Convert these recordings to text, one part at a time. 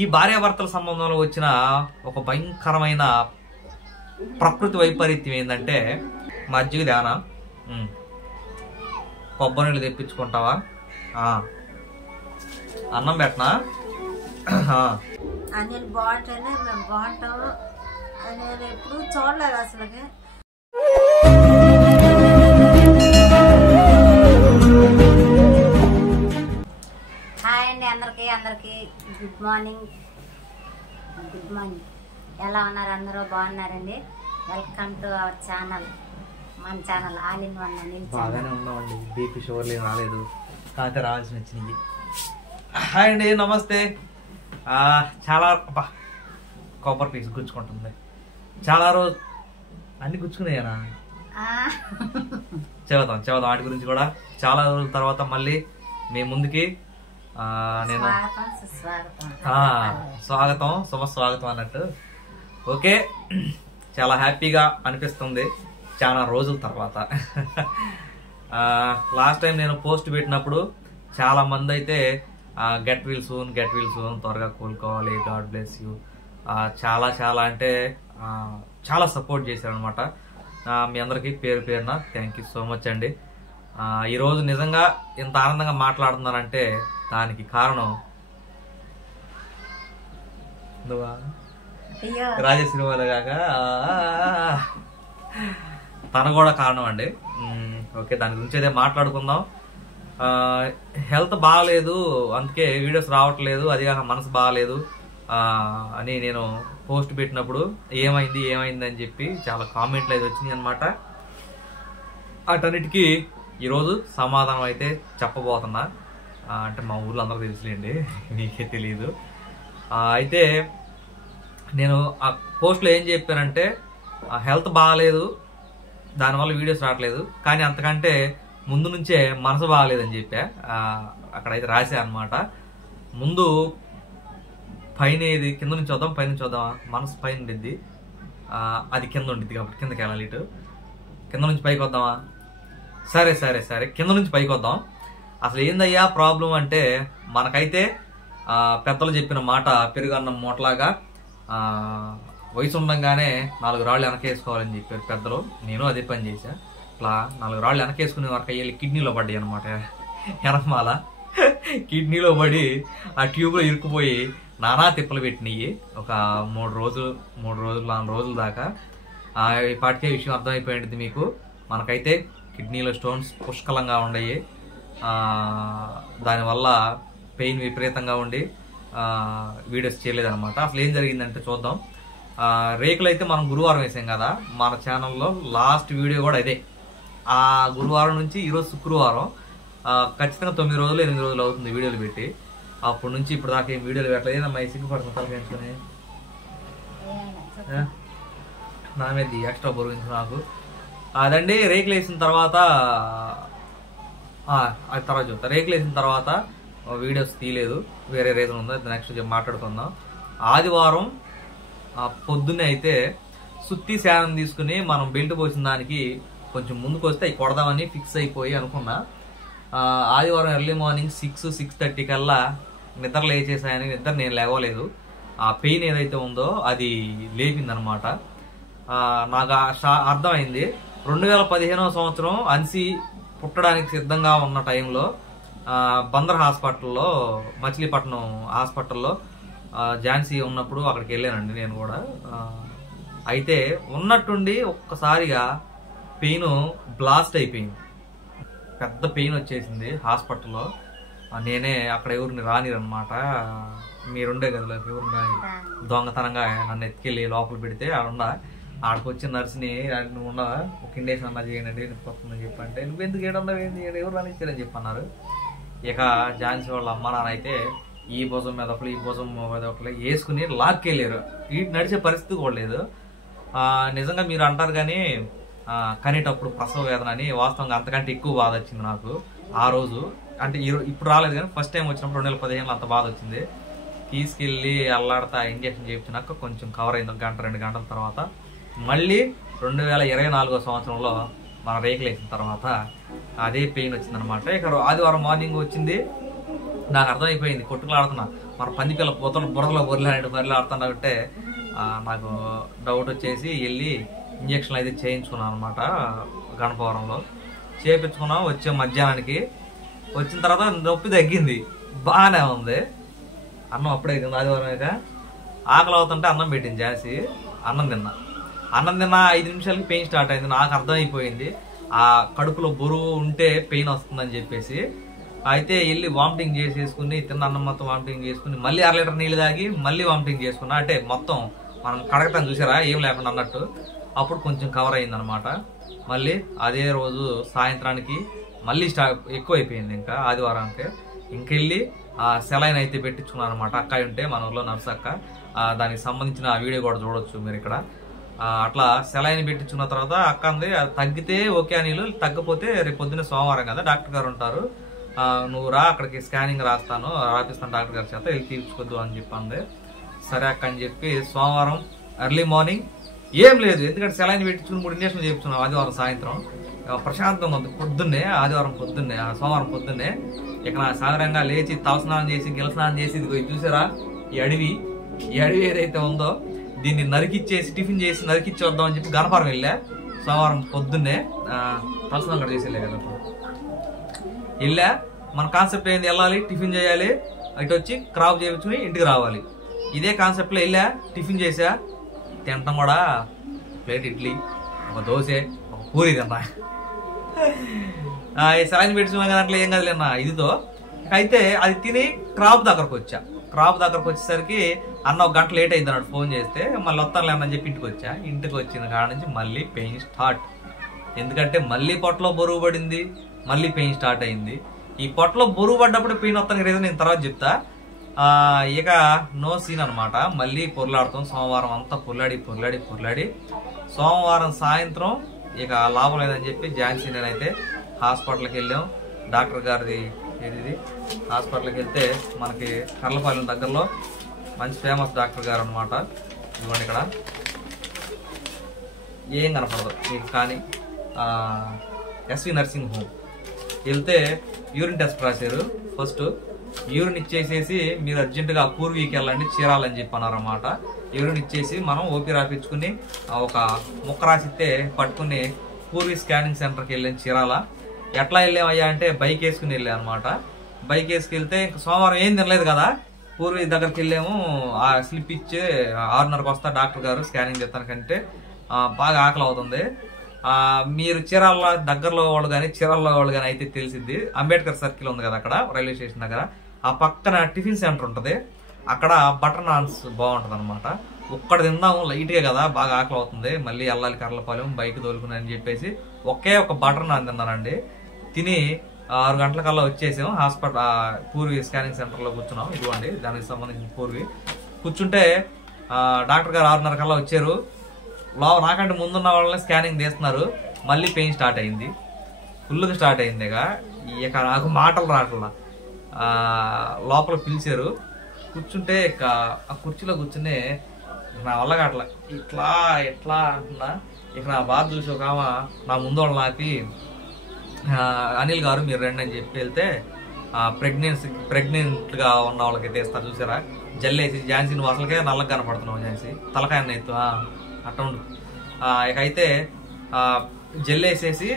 ఈ భార్యాభర్తల సంబంధంలో వచ్చిన ఒక భయంకరమైన ప్రకృతి వైపరీత్యం ఏంటంటే మజ్జిగ ధ్యాన కొబ్బరి నీళ్ళు తెప్పించుకుంటావా, అన్నం పెట్టనా, అనిల్ బాగుంటేనే మేము బాగుంటాము. నేను ఎప్పుడు చూడలేదు అసలుకి. హాయ్ అండి అందరికీ గుడ్ మార్నింగ్. ఎలా ఉన్నారు? అందరూ బాగున్నారండి. Welcome to our channel. మన channel all in one Anil. బాగానే ఉన్నామండి. బీపీ షుగర్లు రాలేదు, కాకపోతే రావాల్సి వచ్చినాయి. హాయ్ అండి, నమస్తే. చాలా కొబ్బరి పీస్ గుచ్చుకుంటుంది. చాలా రోజు అన్ని గుచ్చుకున్నాయనా చదువుతాం వాటి గురించి కూడా. చాలా రోజుల తర్వాత మళ్ళీ మీ ముందుకి నేను స్వాగతం, శుభస్వాగతం అన్నట్టు. ఓకే, చాలా హ్యాపీగా అనిపిస్తుంది చాలా రోజుల తర్వాత. లాస్ట్ టైం నేను పోస్ట్ పెట్టినప్పుడు చాలా మంది అయితే గెట్ విల్ సూన్ త్వరగా కోలుకోవాలి, గాడ్ బ్లెస్ యూ, చాలా చాలా అంటే చాలా సపోర్ట్ చేశారనమాట. మీ అందరికీ పేరు పేరున థ్యాంక్ యూ సో మచ్ అండి. ఈరోజు నిజంగా ఇంత ఆనందంగా మాట్లాడుతున్నానంటే దానికి కారణం నువ్వా రాజశ్రీవాల కాక తన కూడా కారణం అండి. ఓకే, దాని గురించి అయితే మాట్లాడుకుందాం. హెల్త్ బాగాలేదు, అందుకే వీడియోస్ రావట్లేదు, అది కాక మనసు బాగాలేదు అని నేను పోస్ట్ పెట్టినప్పుడు ఏమైంది అని చెప్పి చాలా కామెంట్లు అయితే వచ్చినాయి అనమాట. వాటన్నిటికీ ఈరోజు సమాధానం అయితే చెప్పబోతున్నా. అంటే మా ఊర్లో అందరూ తెలుసులేండి, మీకే తెలియదు. అయితే నేను ఆ పోస్ట్లో ఏం చెప్పానంటే హెల్త్ బాగాలేదు, దానివల్ల వీడియోస్ రావట్లేదు, కానీ అంతకంటే ముందు నుంచే మనసు బాగాలేదని చెప్పా. అక్కడైతే రాశా అనమాట. ముందు పైన ఏది కింద నుంచి వద్దాం, పైనుంచి వద్దామా? మనసు పైన ఉండిద్ది, అది కింద ఉండిద్ది కాబట్టి కిందకి వెళ్ళాలి. ఇటు కింద నుంచి పైకి వద్దామా? సరే కింద నుంచి పైకి వద్దాం. అసలు ఏందయ్యా ప్రాబ్లం అంటే, మనకైతే పెద్దలు చెప్పిన మాట పెరుగన్నం మూటలాగా వయసు ఉండగానే 4 రాళ్ళు వెనకేసుకోవాలని చెప్పారు పెద్దలు. నేను అదే పని చేశా. ఇట్లా 4 రాళ్ళు వెనకేసుకునే వరకు అయ్యి కిడ్నీలో పడ్డాయి అనమాట. వెనకమాల కిడ్నీలో పడి ఆ ట్యూబ్లో ఇరుక్కుపోయి నానా తిప్పలు పెట్టినాయి. ఒక 3 రోజులు 4 రోజుల దాకా. ఇప్పటికే విషయం అర్థమైపోయింది మీకు. మనకైతే కిడ్నీలో స్టోన్స్ పుష్కలంగా ఉన్నాయి. దానివల్ల పెయిన్ విపరీతంగా ఉండి వీడియోస్ చేయలేదన్నమాట. అసలు ఏం జరిగిందంటే చూద్దాం. రేకులు అయితే మనం గురువారం వేసాం కదా మన ఛానల్లో. లాస్ట్ వీడియో కూడా ఇదే. ఆ గురువారం నుంచి ఈరోజు శుక్రవారం, ఖచ్చితంగా 9 రోజులు 8 రోజులు అవుతుంది వీడియోలు పెట్టి. అప్పటి నుంచి ఇప్పుడు దాకా ఏం వీడియోలు పెట్టలేదు. మా సిగ్గుపడుతుంది తలపించుకొని నా మీద ఎక్స్ట్రా బొరుగించు నాకు. అదండి, రేకులు వేసిన తర్వాత అది తర్వాత చూస్తా. రేకులు వేసిన తర్వాత వీడియోస్ తీయలేదు, వేరే రీజన్ ఉందో నెక్స్ట్ మాట్లాడుకుందాం. ఆదివారం పొద్దున్నే అయితే సుత్తి శానం తీసుకుని మనం బెల్ట్ పోసిన దానికి కొంచెం ముందుకు వస్తే అవి కొడదామని ఫిక్స్ అయిపోయి అనుకున్నా. ఆదివారం ఎర్లీ మార్నింగ్ 6-6:30 కల్లా నిద్ర లేచేసాయని. నిద్ర నేను లేవలేదు. ఆ పెయిన్ ఏదైతే ఉందో అది లేపిందనమాట. నాకు అర్థమైంది 2015వ సంవత్సరం అన్సి పుట్టడానికి సిద్ధంగా ఉన్న టైంలో బందర్ హాస్పిటల్లో, మచిలీపట్నం హాస్పిటల్లో ఝాన్సీ ఉన్నప్పుడు అక్కడికి వెళ్ళానండి నేను కూడా. అయితే ఉన్నట్టుండి ఒక్కసారిగా పెయిన్ బ్లాస్ట్ అయిపోయింది. పెద్ద పెయిన్ వచ్చేసింది హాస్పిటల్లో. నేనే అక్కడ ఎవరిని రానిరనమాట. మీరుండే గదిలో ఎవరిని దొంగతనంగా నన్ను ఎత్తుకెళ్ళి లోపల పెడితే ఆడకు వచ్చిన నర్సుని నువ్వు ఉండవా, ఒక ఇండేషన్ అన్నా చేయండి నొప్పి చెప్పంటే, నువ్వెందుకు ఏడన్నావు, ఎవరు రానిచ్చారని చెప్పన్నారు. ఇక ఝాన్సీ వాళ్ళ అమ్మ నాన్న అయితే ఈ భుజం మీద ఒకళ్ళు ఈ భుజం మీద ఒకళ్ళు వేసుకుని లాక్కెళ్ళారు. వీటి నడిచే పరిస్థితి కూడా లేదు. నిజంగా మీరు అంటారు కానీ కనేటప్పుడు ప్రసవ వేదన అని, వాస్తవంగా అంతకంటే ఎక్కువ బాధ వచ్చింది నాకు ఆ రోజు. అంటే ఇప్పుడు రాలేదు కానీ ఫస్ట్ టైం వచ్చినప్పుడు 2015లో అంత బాధ వచ్చింది. తీసుకెళ్ళి అల్లాడతా ఇంజక్షన్ చేయించినాక కొంచెం కవర్ అయింది. 1-2 గంటల తర్వాత మళ్ళీ 2024వ సంవత్సరంలో మన రేకులు వేసిన తర్వాత అదే పెయిన్ వచ్చిందనమాట. ఇక ఆదివారం మార్నింగ్ వచ్చింది. నాకు అర్థమైపోయింది, కొట్టుకులాడుతున్నా మన పంది పిల్ల బురదలో బొర్రెలు ఆడుతున్నా. నాకు డౌట్ వచ్చేసి వెళ్ళి ఇంజక్షన్లు అయితే చేయించుకున్నాను అనమాట. గణపవరంలో చేయించుకున్నాం. వచ్చే మధ్యాహ్నానికి వచ్చిన తర్వాత నొప్పి తగ్గింది, బాగానే ఉంది. అన్నం అప్పుడే ఆదివారం ఆకలి అవుతుంటే అన్నం పెట్టింది జాసి. అన్నం తిన్నా 5 నిమిషాలకి పెయిన్ స్టార్ట్ అయింది. నాకు అర్థమైపోయింది ఆ కడుపులో బరువు ఉంటే పెయిన్ వస్తుందని చెప్పేసి. అయితే వెళ్ళి వామిటింగ్ చేసేసుకుని తిన్న అన్నం మొత్తం వామిటింగ్ చేసుకుని మళ్ళీ 1/2 లీటర్ నీళ్ళు తాగి మళ్ళీ వామిటింగ్ చేసుకున్నా. అంటే మొత్తం మనం కడగతాను చూసారా ఏం లేకుండా అన్నట్టు. అప్పుడు కొంచెం కవర్ అయింది అనమాట. మళ్ళీ అదే రోజు సాయంత్రానికి మళ్ళీ ఎక్కువ అయిపోయింది. ఇంకా ఆదివారానికి ఇంకెళ్ళి సెలైన్ అయితే పెట్టించుకున్నాను అనమాట. అక్క ఉంటే మన ఊర్లో నర్స్ అక్క, దానికి సంబంధించిన వీడియో కూడా చూడొచ్చు మీరు ఇక్కడ. అట్లా సెలైన్ పెట్టించుకున్న తర్వాత అక్క అంది తగ్గితే ఓకే అనిలు, తగ్గపోతే రేపు పొద్దున్న సోమవారం కదా డాక్టర్ గారు ఉంటారు, నువ్వు రా అక్కడికి స్కానింగ్ రాపిస్తాను డాక్టర్ గారి చేత, వెళ్ళి తీర్చుకోద్దు అని చెప్పింది. సరే అక్క అని చెప్పి సోమవారం ఎర్లీ మార్నింగ్ ఏం లేదు, ఎందుకంటే సెలైన్ పెట్టించుకుని 3 ఇంజక్షన్లు చేయించుకున్నాం. ఆదివారం సాయంత్రం ప్రశాంతంగా ఉంది. పొద్దున్నే సోమవారం పొద్దున్నే ఇక సాధారణంగా లేచి తలస్నానం చేసి గిలస్నానం చేసి ఇదిగో చూసారా ఈ అడవి ఏదైతే ఉందో దీన్ని నరికిచ్చేసి టిఫిన్ చేసి నరికిచ్చి వద్దాం అని చెప్పి గణపవరం వెళ్ళా. సోమవారం పొద్దున్నే తలస్నానం కూడా చేసి వెళ్ళా కదా. వెళ్ళా, మన కాన్సెప్ట్ ఏంది, వెళ్ళాలి టిఫిన్ చేయాలి, ఇటు వచ్చి క్రాప్ చేయించుకుని ఇంటికి రావాలి. ఇదే కాన్సెప్ట్లో వెళ్ళా, టిఫిన్ చేసా, తింటాం కూడా ప్లేట్ ఇడ్లీ, ఒక దోశ, ఒక పూరి తిన్నా. సెలైన్ పెట్టుకున్నా కదా అట్లా ఏం కదలేనా ఇదితో. అయితే అది తిని క్రాప్ దగ్గరకు వచ్చేసరికి అన్న 1 గంట లేట్ అయింది అన్నాడు ఫోన్ చేస్తే. మళ్ళీ వస్తానులేమని చెప్పి ఇంటికి వచ్చిన కాడ నుంచి మళ్ళీ పెయిన్ స్టార్ట్. ఎందుకంటే మళ్ళీ పొట్టలో బరువు పడింది, మళ్ళీ పెయిన్ స్టార్ట్ అయింది. ఈ పొట్టలో బరువు పడ్డప్పుడు పెయిన్ వస్తానికి రీజన్ నేను తర్వాత చెప్తా. ఇక నో సీన్ అనమాట. మళ్ళీ పొరలాడుతాం. సోమవారం అంతా పొరలాడి సోమవారం సాయంత్రం ఇక లాభం లేదని చెప్పి ఝాన్సీ నేనైతే హాస్పిటల్కి వెళ్ళాం. డాక్టర్ గారిది ఇది హాస్పిటల్కి వెళ్తే మనకి కర్లపాలెం దగ్గరలో మంచి ఫేమస్ డాక్టర్ గారు అనమాట. ఇదిగోండి ఇక్కడ ఏం కనపడదు మీకు, కానీ ఎస్వి నర్సింగ్ హోమ్ వెళ్తే యూరిన్ టెస్ట్ రాశారు. ఫస్ట్ యూరిన్ ఇచ్చేసేసి మీరు అర్జెంటుగా పూర్వీకి వెళ్ళండి చీరాలని చెప్పి అన్నారన్నమాట. యూరిన్ ఇచ్చేసి మనం ఓపీ రాపించుకుని ఒక ముక్క రాసిస్తే పట్టుకుని పూర్వీ స్కానింగ్ సెంటర్కి వెళ్ళాను చీరాల. ఎట్లా వెళ్ళామయ్యా అంటే బైక్ వేసుకుని వెళ్ళాం అనమాట. బైక్ వేసుకెళ్తే సోమవారం ఏం తినలేదు కదా, పూర్వీ దగ్గరికి వెళ్ళాము. ఆ స్లిప్ ఇచ్చి 6:30కి వస్తా డాక్టర్ గారు స్కానింగ్ చేస్తానికంటే బాగా ఆకలి అవుతుంది. మీరు చీరాల దగ్గరలో వాళ్ళు కానీ చీరాల్లో వాళ్ళు కానీ అయితే తెలిసిద్ది, అంబేద్కర్ సర్కిల్ ఉంది కదా అక్కడ రైల్వే స్టేషన్ దగ్గర, ఆ పక్కన టిఫిన్ సెంటర్ ఉంటుంది. అక్కడ బటర్ నాన్స్ బాగుంటుంది అనమాట. ఒక్కడ తిందాము లైట్గా కదా, బాగా ఆకలి అవుతుంది, మళ్ళీ వెళ్ళాలి కర్లపాలెం బైక్ తోలుకుని అని చెప్పేసి ఒకే ఒక బటర్ నాన్ తిన్నానండి. తిని 6 గంటలకల్లా వచ్చేసాం పూర్వీ స్కానింగ్ సెంటర్లో కూర్చున్నాం. ఇదిగోండి దానికి సంబంధించిన పూర్వీ కూర్చుంటే డాక్టర్ గారు 6:30 కల్లా వచ్చారు. నాకంటే ముందున్న వాళ్ళని స్కానింగ్ తీస్తున్నారు. మళ్ళీ పెయిన్ స్టార్ట్ అయింది, ఫుల్గా స్టార్ట్ అయింది. ఇక నాకు మాటలు రావట్లా. లోపల పిలిచారు. కూర్చుంటే ఇక ఆ కుర్చీలో కూర్చుని నా వల్ల కావట్లా, ఎట్లా అంటున్నా. ఇక నా బాధ చూసి ఒక ఆమె నా ముందు వాళ్ళు నాపి అనిల్ గారు మీరు రండి అని చెప్పి వెళ్తే ప్రెగ్నెంట్గా ఉన్న వాళ్ళకి తీస్తారు చూసారా జల్లేసి. ఝాన్సీ నువ్వు అసలుకే నల్లగా కనపడుతున్నావు ఝాన్సీ, తలకాయ ఎత్తు అట్ట ఉండు. ఇక అయితే జల్లేసేసి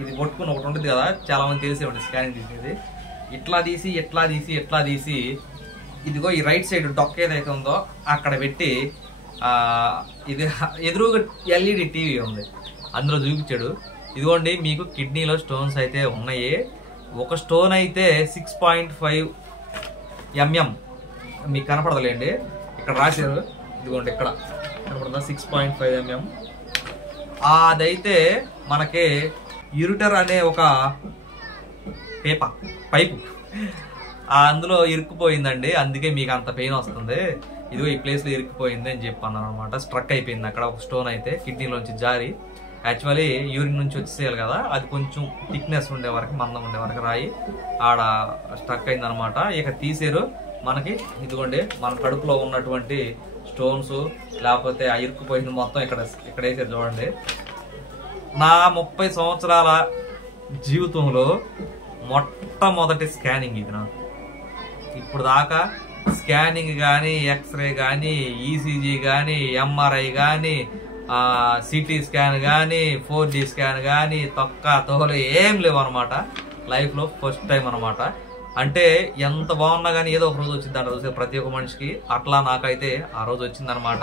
ఇది కొట్టుకుని ఒకటి ఉంటుంది కదా, చాలా మంది తెలిసేవాడి స్కానింగ్ తీసేది. ఎట్లా తీసి ఇదిగో ఈ రైట్ సైడ్ డొక్క ఏదైతే ఉందో అక్కడ పెట్టి ఇది ఎదురుగా ఎల్ఈడి టీవీ ఉంది, అందులో చూపించాడు. ఇదిగోండి మీకు కిడ్నీలో స్టోన్స్ అయితే ఉన్నాయి. ఒక స్టోన్ అయితే 6.5 mm మీకు కనపడదులేండి, ఇక్కడ రాశారు. ఇదిగోండి ఇక్కడ కనపడుతుందా 6.5 mm. అదైతే మనకి యూరిటర్ అనే ఒక పైపు అందులో ఇరుక్కుపోయిందండి, అందుకే మీకు అంత పెయిన్ వస్తుంది. ఇదిగో ఈ ప్లేస్లో ఇరుక్కుపోయింది అని చెప్పాను అనమాట. స్ట్రక్ అయిపోయింది అక్కడ ఒక స్టోన్ అయితే కిడ్నీలోంచి జారి. యాక్చువల్లీ యూరిన్ నుంచి వచ్చేసేయాలి కదా, అది కొంచెం థిక్నెస్ ఉండే వరకు మందం ఉండే వరకు రాయి ఆడ స్ట్రక్ అయింది అనమాట. ఇక తీసారు మనకి. ఇదిగోండి మన కడుపులో ఉన్నటువంటి స్టోన్స్ లేకపోతే ఆ ఇరుక్కుపోయింది మొత్తం ఇక్కడ వేసారు చూడండి. నా 30 సంవత్సరాల జీవితంలో మొట్టమొదటి స్కానింగ్ ఇది నాకు. ఇప్పుడు దాకా స్కానింగ్ కానీ, ఎక్స్రే కానీ, ఈసీజీ కానీ, ఎంఆర్ఐ కానీ, సిటీ స్కాన్ కానీ, 4D స్కాన్ కానీ, తొక్క తోలు ఏం లేవు అనమాట. లైఫ్లో ఫస్ట్ టైం అనమాట. అంటే ఎంత బాగున్నా కానీ ఏదో ఒక రోజు వచ్చింది అంట ప్రతి ఒక్క మనిషికి. అట్లా నాకైతే ఆ రోజు వచ్చిందనమాట.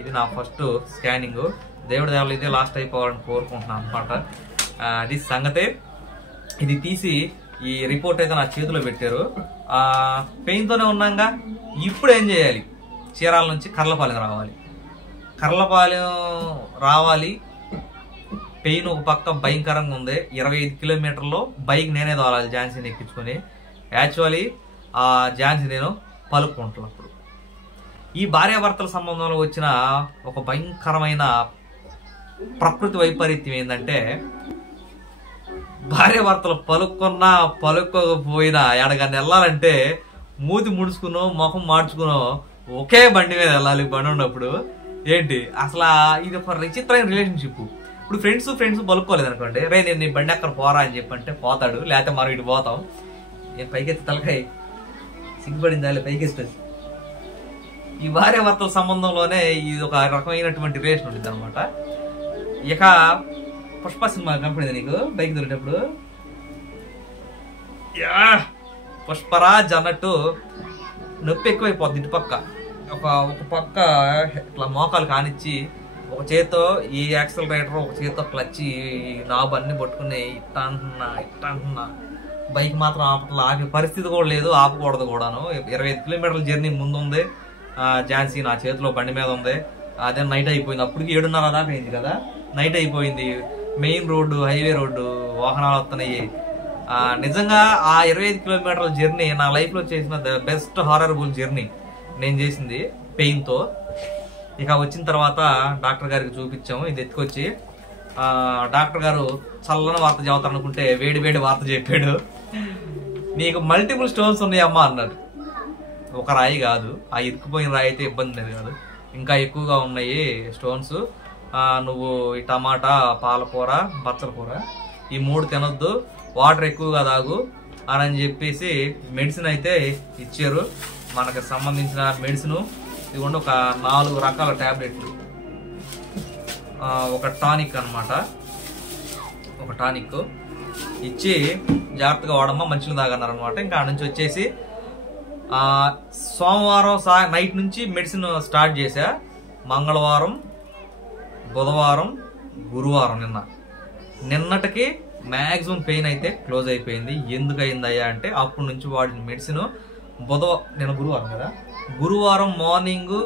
ఇది నా ఫస్ట్ స్కానింగ్. దేవుడి దేవుళ్ళు ఇదే లాస్ట్ అయిపోవాలని కోరుకుంటున్నాను అనమాట. అది సంగతే. ఇది తీసి ఈ రిపోర్ట్ అయితే నా చేతిలో పెట్టారు. పెయిన్తోనే ఉన్నాగా. ఇప్పుడు ఏం చేయాలి? చీరాల నుంచి కర్లపాలెం రావాలి. కర్లపాలెం రావాలి. పెయిన్ ఒక పక్క భయంకరంగా ఉంది. 25 కిలోమీటర్లో బైక్ నేనే తోలాలి ఝాన్సీని ఎక్కించుకొని. యాక్చువల్లీ ఆ ఝాన్సీ నేను పలుకుంటున్నప్పుడు ఈ భార్యాభర్తల సంబంధంలో వచ్చిన ఒక భయంకరమైన ప్రకృతి వైపరీత్యం ఏంటంటే, భార్యాభర్తలు పలుక్కున్నా పలుక్కోకపోయినా ఎడగాన్ని వెళ్ళాలంటే మూతి ముడుచుకునో మొహం మార్చుకునో ఒకే బండి మీద వెళ్ళాలి. బండి ఉన్నప్పుడు ఏంటి అసలు ఇది ఒక విచిత్రమైన రిలేషన్షిప్. ఇప్పుడు ఫ్రెండ్స్ పలుక్కోలేదు అనుకోండి, రే నేను నీ బండి అక్కడ పోరా అని చెప్పంటే పోతాడు, లేకపోతే మనం ఇటు పోతాం. నేను పైకెత్తి తలకాయ సిగ్గుపడింది పైకెస్తుంది. ఈ భార్యాభర్తల సంబంధంలోనే ఇది ఒక రకమైనటువంటి రిలేషన్ ఉంటుంది అనమాట. ఇక పుష్ప సినిమా కంపెనీ నీకు బైక్ దొరికినప్పుడు పుష్పరాజ్ అన్నట్టు నొప్పి ఎక్కువైపోద్ది. ఇటు పక్క ఒక పక్క ఇట్లా మోకాలు కానిచ్చి ఒక చేత్తో ఈ యాక్సిలరేటర్, ఒక చేత్తో క్లచ్, నాబ్ అన్ని పట్టుకుని ఇట్ట అంటున్నా. బైక్ మాత్రం ఆపే పరిస్థితి కూడా లేదు, ఆపకూడదు కూడాను. 25 కిలోమీటర్ల జర్నీ ముందుంది. ఝాన్సీ నా చేతిలో బండి మీద ఉంది. అదే నైట్ అయిపోయింది. అప్పటికి 7:30 దాకా అయింది కదా. నైట్ అయిపోయింది. మెయిన్ రోడ్డు, హైవే రోడ్డు, వాహనాలు వస్తున్నాయి. నిజంగా ఆ 25 కిలోమీటర్ల జర్నీ నా లైఫ్ లో చేసిన ద బెస్ట్ హారరబుల్ జర్నీ నేను చేసింది పెయిన్ తో. ఇక వచ్చిన తర్వాత డాక్టర్ గారికి చూపించాము. ఇది ఎత్తుకొచ్చి డాక్టర్ గారు చల్లని వార్త చెబుతారు అనుకుంటే వేడి వార్త చెప్పాడు. నీకు మల్టిపుల్ స్టోన్స్ ఉన్నాయమ్మా అన్నాడు. ఒక రాయి కాదు, ఆ ఇరుక్కుపోయిన రాయి అయితే ఇబ్బంది లేదు కాదు, ఇంకా ఎక్కువగా ఉన్నాయి స్టోన్స్. నువ్వు ఈ టమాటా, పాలకూర, బచ్చల కూర ఈ 3 తినొద్దు, వాటర్ ఎక్కువగా తాగు అని చెప్పేసి మెడిసిన్ అయితే ఇచ్చారు. మనకు సంబంధించిన మెడిసిన్ ఇదిగోండి, ఒక 4 రకాల టాబ్లెట్లు, ఒక టానిక్ అనమాట. ఒక టానిక్ ఇచ్చి జాగ్రత్తగా వాడమ్మా, మంచిగా తాగన్నారు అనమాట. ఇంకా ఆ నుంచి వచ్చేసి సోమవారం నైట్ నుంచి మెడిసిన్ స్టార్ట్ చేశా. మంగళవారం, బుధవారం, గురువారం నిన్నటికి మ్యాక్సిమం పెయిన్ అయితే క్లోజ్ అయిపోయింది. ఎందుకు అయిందయ్యా అంటే అప్పటి నుంచి వాడిన మెడిసిన్ నేను గురువారం కదా, గురువారం మార్నింగ్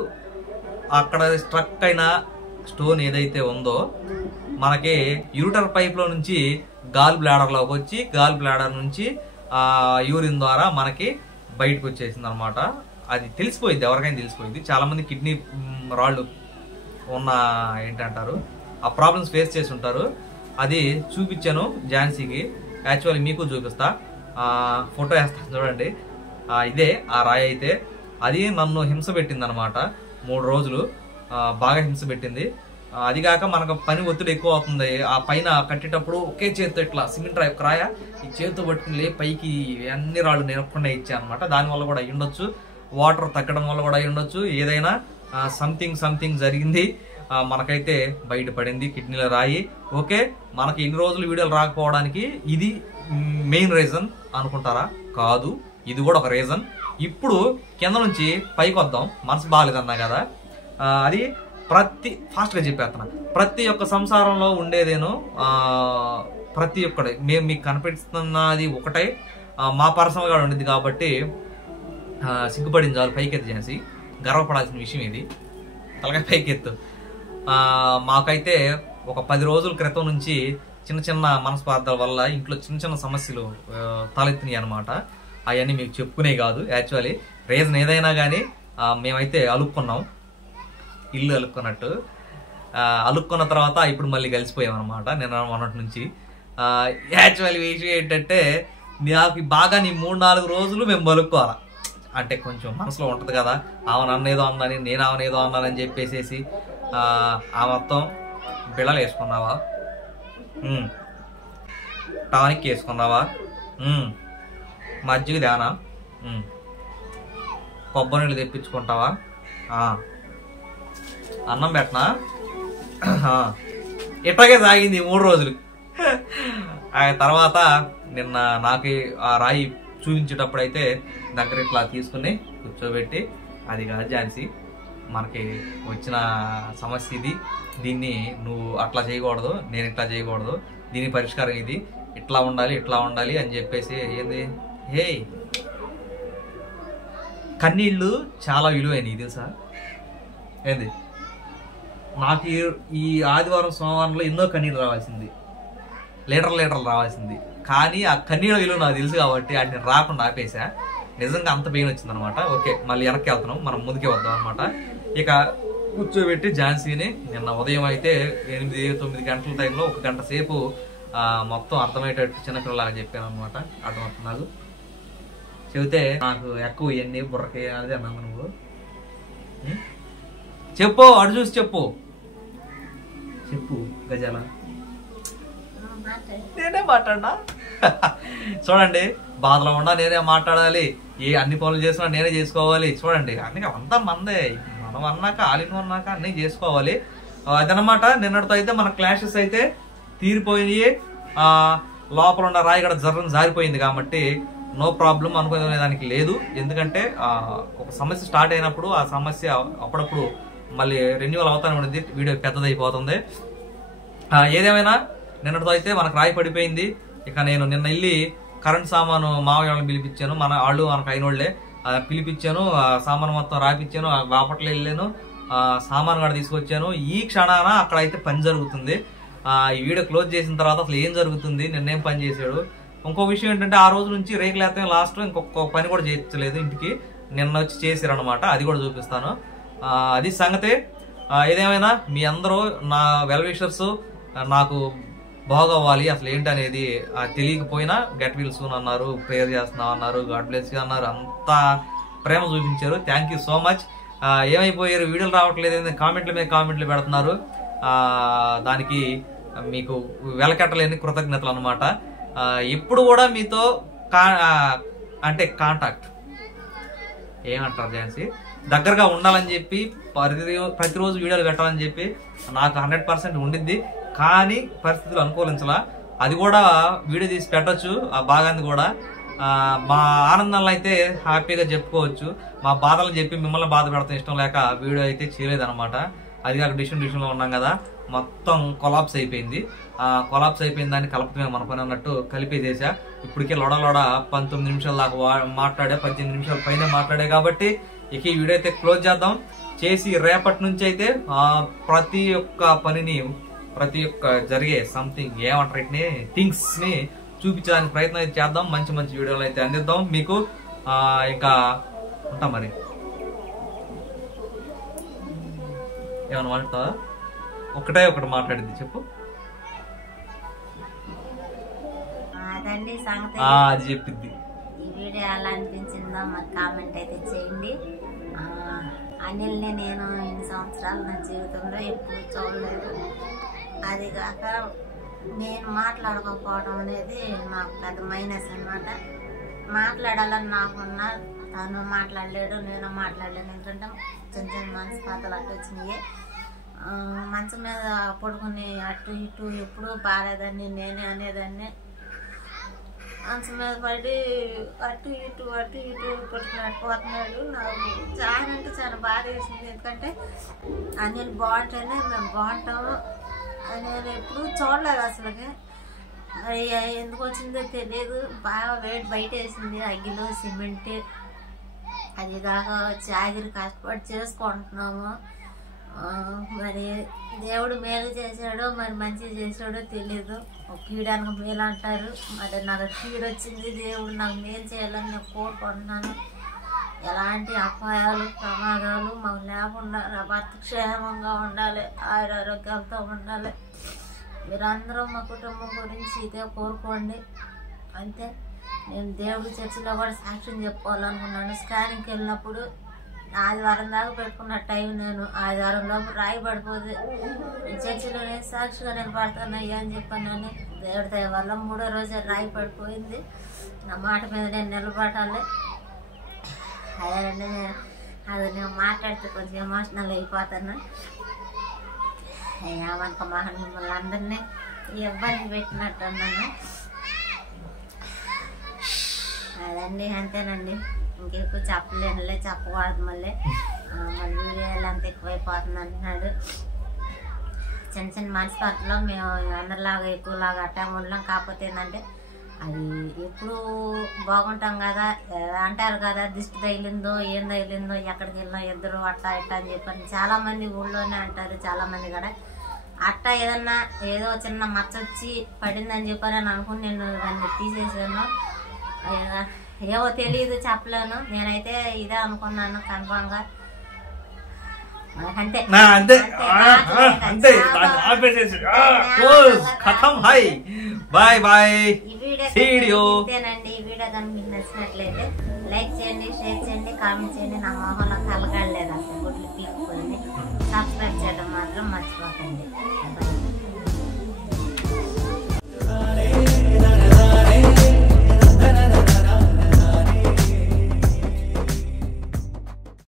అక్కడ స్ట్రక్ అయిన స్టోన్ ఏదైతే ఉందో మనకి యూరిటర్ పైప్ లో నుంచి గాల్ బ్లాడర్ లోకి వచ్చి, గాల్ బ్లాడర్ నుంచి యూరిన్ ద్వారా మనకి బయటకు వచ్చేసింది అనమాట. అది తెలిసిపోయింది, ఎవరికైనా తెలిసిపోయింది. చాలా మంది కిడ్నీ రాళ్ళు ఉన్న ఏంటంటారు ఆ ప్రాబ్లమ్స్ ఫేస్ చేసి ఉంటారు. అది చూపించాను ఝాన్సీకి. యాక్చువల్లీ మీకు చూపిస్తా, ఫోటో వేస్తాను చూడండి. ఇదే ఆ రాయి అయితే. అది నన్ను హింస పెట్టింది అనమాట. 3 రోజులు బాగా హింస పెట్టింది. అదిగాక మనకు పని ఒత్తిడి ఎక్కువ అవుతుంది. ఆ పైన కట్టేటప్పుడు ఒకే చేతితో ఇట్లా సిమెంట్ రాయి ఒక రాయ ఈ చేతితో పట్టుకుని పైకి అన్ని రాళ్ళు నేను ఒక్కనే ఇచ్చాను అనమాట. దానివల్ల కూడా అయ్యి ఉండొచ్చు, వాటర్ తగ్గడం వల్ల కూడా అయ్యి ఉండొచ్చు, ఏదైనా సంథింగ్ జరిగింది. మనకైతే బయటపడింది కిడ్నీలో రాయి. ఓకే, మనకి ఇన్ని రోజులు వీడియోలు రాకపోవడానికి ఇది మెయిన్ రీజన్ అనుకుంటారా? కాదు, ఇది కూడా ఒక రీజన్. ఇప్పుడు కింద నుంచి పైకి వద్దాం. మనసు బాగాలేదన్నా కదా, అది ఫాస్ట్ గా చెప్పేస్తున్నా. ప్రతి ఒక్క సంసారంలో ఉండేదేను, ప్రతి ఒక్కటి మేము మీకు కనిపిస్తున్నది ఒకటే. మా పర్సనల్ గా ఉండేది కాబట్టి సిగ్గుపడింది చాలు. పైకెత్తు చేసి గర్వపడాల్సిన విషయం ఇది. తలగా పైకెత్తు. మాకైతే ఒక 10 రోజుల క్రితం నుంచి చిన్న మనస్పార్థాల వల్ల ఇంట్లో చిన్న సమస్యలు తలెత్తినాయి అనమాట. అవన్నీ మీకు చెప్పుకునే కాదు. యాక్చువల్లీ రీజన్ ఏదైనా కానీ మేమైతే అలుక్కున్నాం, ఇల్లు అలుక్కున్నట్టు. అలుక్కున్న తర్వాత ఇప్పుడు మళ్ళీ కలిసిపోయాం అనమాట నిన్న మొన్నటి నుంచి. యాక్చువల్లీ విషయం ఏంటంటే, నాకు బాగా 3-4 రోజులు మేము బలుక్కోవాలా అంటే కొంచెం మనసులో ఉంటది కదా, ఆమె నన్నేదో అందని, నేను ఆమెనేదో అన్నానని చెప్పేసేసి ఆ మొత్తం బిళ్ళలు వేసుకున్నావా, టానిక్ వేసుకున్నావా, మజ్జిగ దానా, కొబ్బరి నీళ్ళు తెప్పించుకుంటావా? అన్నం పెట్టనా? ఇట్లాగే సాగింది 3 రోజులు. ఆ తర్వాత నిన్న నాకు ఆ రాయి చూపించేటప్పుడు అయితే దగ్గర ఇట్లా తీసుకుని కూర్చోబెట్టి, అది కాదు ఝాన్సీ, మనకి వచ్చిన సమస్య ఇది, దీన్ని నువ్వు అట్లా చేయకూడదు, నేను ఇట్లా చేయకూడదు, దీని పరిష్కారం ఇది, ఇట్లా ఉండాలి ఇట్లా ఉండాలి అని చెప్పేసి. ఏంది హే, కన్నీళ్ళు చాలా విలువైనవి తెలుసా? ఏంది, నాకు ఈ ఆదివారం సోమవారంలో ఎన్నో కన్నీళ్ళు రావాల్సింది, లీటర్లు రావాల్సింది, కానీ ఆ కన్నీళ్ళ విలువ నాకు తెలుసు కాబట్టి అది నేను రాకుండా ఆపేసా. నిజంగా అంత పెయిన్ వచ్చింది అనమాట. ఓకే, మళ్ళీ వెనక్కి వెళ్తున్నాం, మనం ముందుకే వద్దాం అనమాట. ఇక కూర్చోబెట్టి ఝాన్సీని నిన్న ఉదయం అయితే 8-9 గంటల టైంలో 1 గంట సేపు మొత్తం అర్థమయ్యేటట్టు చిన్నపిల్లలాగా చెప్పాను అనమాట. అర్థమవుతుంది నాకు. చెబితే నాకు ఎక్కువ ఇవన్నీ బుర్రకి అదే అన్నా. నువ్వు చెప్పు, అడు చూసి చెప్పు గజాల. నేనే మాట్లాడినా? చూడండి, బాధలో ఉండా నేనే మాట్లాడాలి, అన్ని పనులు చేసినా నేనే చేసుకోవాలి. చూడండి, అన్ని అంతా మందే, మనం అన్నాక ఆలిన అన్నాక అన్నీ చేసుకోవాలి. అదనమాట. నిన్నటితో అయితే మన క్లాషెస్ అయితే తీరిపోయి లోపల ఉన్న రాయి కూడా జారిపోయింది కాబట్టి నో ప్రాబ్లం అనుకునే దానికి లేదు. ఎందుకంటే ఒక సమస్య స్టార్ట్ అయినప్పుడు ఆ సమస్య అప్పుడప్పుడు మళ్ళీ రెన్యువల్ అవుతానే ఉంటుంది, వీడియో పెద్దదైపోతుంది. ఏదేమైనా నిన్నటితో అయితే మనకు రాయి పడిపోయింది. ఇక నేను నిన్న వెళ్ళి కరెంట్ సామాను మావయ్యని పిలిపించాను, మనకు అయినోళ్లే పిలిపించాను, సామాను మొత్తం రాపిచ్చాను, బాపట్ల వెళ్ళాను, సామాను కూడా తీసుకొచ్చాను. ఈ క్షణాన అక్కడైతే పని జరుగుతుంది. ఈ వీడియో క్లోజ్ చేసిన తర్వాత అసలు ఏం జరుగుతుంది, నిన్నేం పని చేశాడు. ఇంకో విషయం ఏంటంటే ఆ రోజు నుంచి రేకులు ఎత్తే లాస్ట్ ఇంకొక పని కూడా చేయించలేదు ఇంటికి, నిన్న వచ్చి చేశారు అనమాట. అది కూడా చూపిస్తాను. అది సంగతే. ఏదేమైనా మీ అందరూ నా వెల్ విషర్స్ నాకు బాగవ్వాలి, అసలు ఏంటనేది తెలియకపోయినా గెట్ విల్ సూన్ అన్నారు, ప్రేయర్ చేస్తున్నాం అన్నారు, గాడ్ బ్లెస్ యూ అన్నారు, అంతా ప్రేమ చూపించారు. Thank you so much. ఏమైపోయారు, వీడియోలు రావట్లేదు, కామెంట్ల మీద కామెంట్లు పెడుతున్నారు, దానికి మీకు వెలకట్టలేని కృతజ్ఞతలు అనమాట. ఇప్పుడు కూడా మీతో అంటే కాంటాక్ట్ ఏమంటారు ఝాన్సీ, దగ్గరగా ఉండాలని చెప్పి ప్రతిరోజు వీడియోలు పెట్టాలని చెప్పి నాకు 100% ఉండిద్ది. కానీ పరిస్థితులు అనుకూలించలా. అది కూడా వీడియో తీసి పెట్టచ్చు, ఆ భాగాన్ని కూడా. మా ఆనందాలను అయితే హ్యాపీగా చెప్పుకోవచ్చు, మా బాధలు చెప్పి మిమ్మల్ని బాధ పెడతాం ఇష్టం లేక వీడియో అయితే చేయలేదన్నమాట. అది కాక డిసిషన్లో ఉన్నాం కదా, మొత్తం కొలాప్స్ అయిపోయింది. కొలాప్స్ అయిపోయిన దాన్ని కలపటమే మన పని అన్నట్టు కలిపేదేశా. ఇప్పటికే లొడ 19 నిమిషాల దాకా మాట్లాడే, 18 నిమిషాల పైన మాట్లాడే కాబట్టి ఇక ఈ వీడియో అయితే క్లోజ్ చేద్దాం. చేసి రేపటి నుంచి అయితే ప్రతి ఒక్క పనిని, ప్రతి ఒక్క జరిగే సంథింగ్ ఏమంటారు థింగ్స్ ని చూపించడానికి ప్రయత్నం అయితే చేద్దాం. మంచి మంచి వీడియోలు అయితే అందిద్దాం మీకు. ఇంకా ఉంటాం మరి. ఏమన్నా మాట్లాడతావా? ఒకటి మాట్లాడింది చెప్పు. అది చెప్పింది. ఈ వీడియో ఎలా అనిపించిందో మాకు కామెంట్ అయితే చేయండి. అనిల్ని నేను ఇన్ని సంవత్సరాలు నా జీవితంలో ఎప్పుడు చూడలేదు. అది కాక నేను మాట్లాడకపోవడం అనేది నాకు పెద్ద మైనస్ అన్నమాట. మాట్లాడాలని నాకున్నా తను మాట్లాడలేడు, నేను మాట్లాడలేను. ఎందుకంటే చిన్న మనస్పాతలు అటు వచ్చినాయి. మంచం మీద పడుకుని అటు ఇటు ఎప్పుడూ బాగాలేదని నేనే అనేదాన్ని. మంచం మీద పడి అటు ఇటు పట్టుకున్నట్టుపోతున్నాడు. నాకు చాలా అంటే చాలా బాధ వేసింది. ఎందుకంటే అనిల్ బాగుంటేనే మేము బాగుంటాము. నేను ఎప్పుడు చూడలేదు అసలుకి. మరి ఎందుకు వచ్చిందో తెలియదు. బాగా వేడి బయట వేసింది, అగ్గిలో సిమెంట్. అది కాక చాగిరి కష్టపడి చేసుకుంటున్నాము. మరి దేవుడు మేలు చేశాడో మరి మంచి చేశాడో తెలియదు. కీడానికి మేలు అంటారు, మరి నాకు కీడు వచ్చింది. దేవుడు నాకు మేలు చేయాలని నేను కోరుకుంటున్నాను. ఎలాంటి అపాయాలు ప్రమాదాలు మాకు లేకుండా నా భర్త క్షేమంగా ఉండాలి, ఆరోగ్యాలతో ఉండాలి. మీరందరూ మా కుటుంబం గురించి ఇదే కోరుకోండి అంతే. నేను దేవుడి చర్చిలో కూడా సాక్ష్యం చెప్పుకోవాలనుకున్నాను. స్కానింగ్కి వెళ్ళినప్పుడు ఆదివారం దాకా పెట్టుకున్న టైం, నేను ఆదివారంలోపు రాయి పడిపోతే చర్చిలో నేను సాక్షిగా నిలబడతాను అయ్యా అని చెప్పాను. దేవుడి దయ వల్ల 3వ రోజే రాయి పడిపోయింది. నా మాట మీద నేను నిలబడాలి. అదేనండి నేను మాట్లాడితే కొంచెం ఎమోషనల్ అయిపోతాను. ఏమనుకో మిమ్మల్ని అందరినీ ఇబ్బంది పెట్టినట్టున్నాను. అదండి, అంతేనండి, ఇంకెక్కువ చెప్పలేనులే, చెప్పకూడదు. మళ్ళీ వీడియోలు అంత ఎక్కువైపోతుంది అంటున్నాడు. చిన్న చిన్న మనస్పార్టీలో మేము అందరిలాగా ఎక్కువలాగా అట్టా ఉండలేం. కాకపోతే ఏంటంటే అది ఎప్పుడు బాగుంటాం కదా, అంటారు కదా, దిష్టి తగిలిందో ఏం తగిలిందో ఎక్కడికి వెళ్ళినా ఇద్దరు అట్టా ఇట్టా అని చెప్పని చాలామంది ఊళ్ళోనే అంటారు. చాలామంది కూడా అట్టా ఏదన్నా ఏదో చిన్న మచ్చ వచ్చి పడిందని చెప్పని అనుకుని నేను దాన్ని తీసేసాను. ఏవో తెలియదు, చెప్పలేను. నేనైతే ఇదే అనుకున్నాను కన్ఫామ్గా. అంతే అంతే అంతే ఖతం. Hi bye bye. ఈ వీడియో ఇంతేనండి. ఈ వీడియో కనుక మీకు నచ్చినట్లయితే లైక్ చేయండి, షేర్ చేయండి, కామెంట్ చేయండి. నా మొహంలో కలగలేదు అసలు గుడ్లు పీక్కుపోయింది. సబ్స్క్రైబ్ చేయడం మాత్రం మర్చిపోకండి.